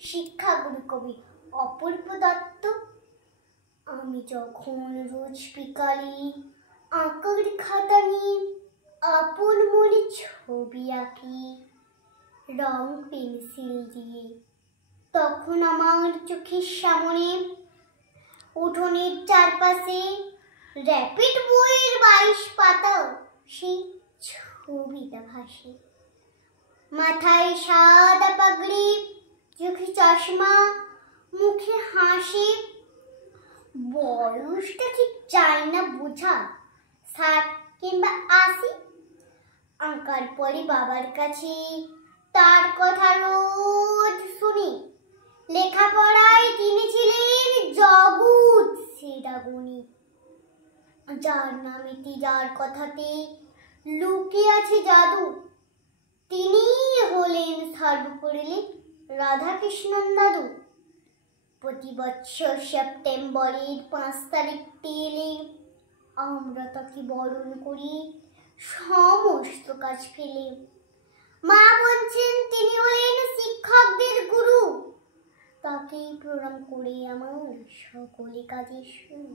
শিক্ষাগুরু কবি অপূর্ব দত্ত। আমি যখন রোজ বিকালে আঁকার খাতা নিয়ে আপন মনে ছবি আঁকি রং পেন্সিল দিয়ে, তখন আমার চোখের সামনে উঠোনের চারপাশে র্যাপিড বইয়ের 22 পাতা সেই ছবিটা ভাসে। মাথায় সাদা পাগড়ি, চোখে চশমা, মুখে হাসি। বয়সটা ঠিক চাই না বোঝা, 60 কিংবা 80। আঁকার পরে বাবার কাছে তার কথা রোজ শুনি। লেখাপড়ায় তিনি ছিলেন জগৎ সেরা গণিত, যার নামেতে যার কথাতে লুকিয়ে আছে জাদু। তিনি হলেন সর্বোপরি রাধাকৃষ্ণন দাদু। প্রতি বছর সেপ্টেম্বরের 5 তারিখটি এলে আমরা তাকে বরণ করি সমস্ত কাজ ফেলে। মা বলছেন তিনি হলেন শিক্ষকদের গুরু, তাকেই প্রণাম করে আমার সকলে কাজে শুরু।